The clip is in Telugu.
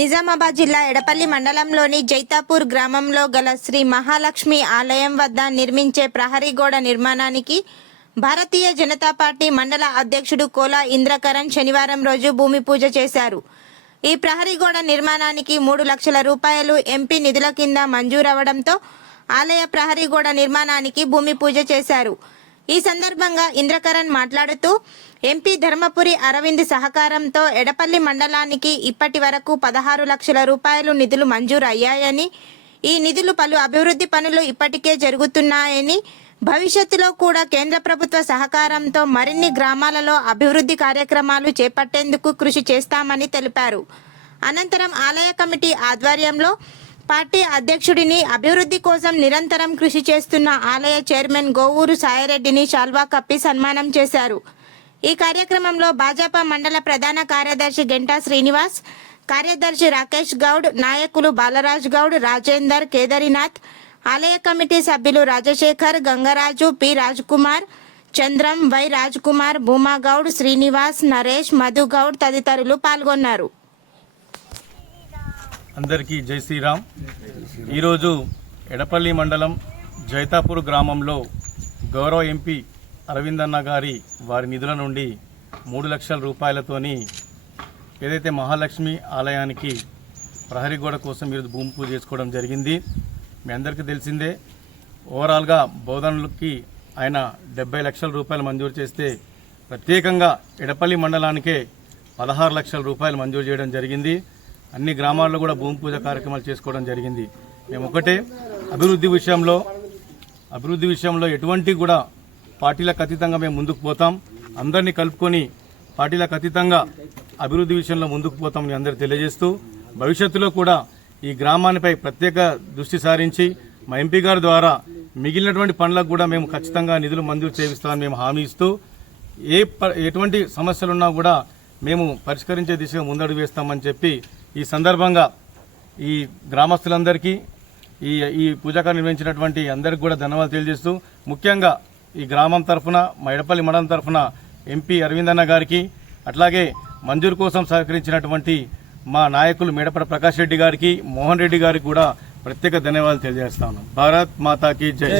నిజామాబాద్ జిల్లా ఎడపల్లి మండలంలోని జైతాపూర్ గ్రామంలో గల శ్రీ మహాలక్ష్మి ఆలయం వద్ద నిర్మించే ప్రహరీ గోడ నిర్మాణానికి భారతీయ జనతా పార్టీ మండల అధ్యక్షుడు కోలా ఇంద్రకరణ్ శనివారం రోజు భూమి పూజ చేశారు. ఈ ప్రహరీ గోడ నిర్మాణానికి మూడు లక్షల రూపాయలు ఎంపీ నిధుల కింద మంజూరవడంతో ఆలయ ప్రహరీ గోడ నిర్మాణానికి భూమి పూజ చేశారు. ఈ సందర్భంగా ఇంద్రకరణ్ మాట్లాడుతూ ఎంపీ ధర్మపురి అరవింద్ సహకారంతో ఎడపల్లి మండలానికి ఇప్పటి వరకు పదహారు లక్షల రూపాయలు నిధులు మంజూరు అయ్యాయని ఈ నిధులు పలు అభివృద్ధి పనులు ఇప్పటికే జరుగుతున్నాయని భవిష్యత్తులో కూడా కేంద్ర ప్రభుత్వ సహకారంతో మరిన్ని గ్రామాలలో అభివృద్ధి కార్యక్రమాలు చేపట్టేందుకు కృషి చేస్తామని తెలిపారు. అనంతరం ఆలయ కమిటీ ఆధ్వర్యంలో పార్టీ అధ్యక్షుడిని అభివృద్ధి కోసం నిరంతరం కృషి చేస్తున్న ఆలయ చైర్మన్ గోవూరు సాయిరెడ్డిని శాల్వా కప్పి సన్మానం చేశారు. ఈ కార్యక్రమంలో భాజపా మండల ప్రధాన కార్యదర్శి గంటా శ్రీనివాస్ కార్యదర్శి రాకేష్ గౌడ్ నాయకులు బాలరాజ్ గౌడ్ రాజేందర్ కేదారినాథ్ ఆలయ కమిటీ సభ్యులు రాజశేఖర్ గంగరాజు పి కుమార్ చంద్రం వై కుమార్ భూమా గౌడ్ శ్రీనివాస్ నరేష్ మధు గౌడ్ తదితరులు పాల్గొన్నారు. అందరికీ జై శ్రీరామ్. ఈరోజు ఎడపల్లి మండలం జైతాపూర్ గ్రామంలో గౌరవ ఎంపీ అరవిందన్న గారి వారి నిధుల నుండి మూడు లక్షల రూపాయలతోని ఏదైతే మహాలక్ష్మి ఆలయానికి ప్రహరీ గోడ కోసం ఈరోజు భూమి పూజ చేసుకోవడం జరిగింది. మీ అందరికీ తెలిసిందే ఓవరాల్గా బోధనలకి ఆయన డెబ్బై లక్షల రూపాయలు మంజూరు చేస్తే ప్రత్యేకంగా ఎడపల్లి మండలానికే పదహారు లక్షల రూపాయలు మంజూరు చేయడం జరిగింది. అన్ని గ్రామాల్లో కూడా భూమి పూజ కార్యక్రమాలు చేసుకోవడం జరిగింది. మేము ఒకటే అభివృద్ధి విషయంలో అభివృద్ధి విషయంలో ఎటువంటి కూడా పార్టీలకు అతీతంగా మేము ముందుకు పోతాం. అందరినీ కలుపుకొని పార్టీలకు అతీతంగా అభివృద్ధి విషయంలో ముందుకు పోతాం మీ అందరూ తెలియజేస్తూ భవిష్యత్తులో కూడా ఈ గ్రామానిపై ప్రత్యేక దృష్టి సారించి మా ఎంపీ గారి ద్వారా మిగిలినటువంటి పనులకు కూడా మేము ఖచ్చితంగా నిధులు మంజూరు చేయిస్తామని మేము హామీ ఇస్తూ ఏ ప- ఎటువంటి సమస్యలున్నా కూడా మేము పరిష్కరించే దిశగా ముందడుగు వేస్తామని చెప్పి ఈ సందర్భంగా ఈ గ్రామస్తులందరికీ ఈ ఈ పూజాకారం నిర్వహించినటువంటి అందరికి కూడా ధన్యవాదాలు తెలియజేస్తూ ముఖ్యంగా ఈ గ్రామం తరఫున మా మండలం తరఫున ఎంపీ అరవిందన్న గారికి అట్లాగే మంజూరు కోసం సహకరించినటువంటి మా నాయకులు మేడపడ ప్రకాష్ రెడ్డి గారికి మోహన్ రెడ్డి గారికి కూడా ప్రత్యేక ధన్యవాదాలు తెలియజేస్తాను. భారత్ మాతాకి జై.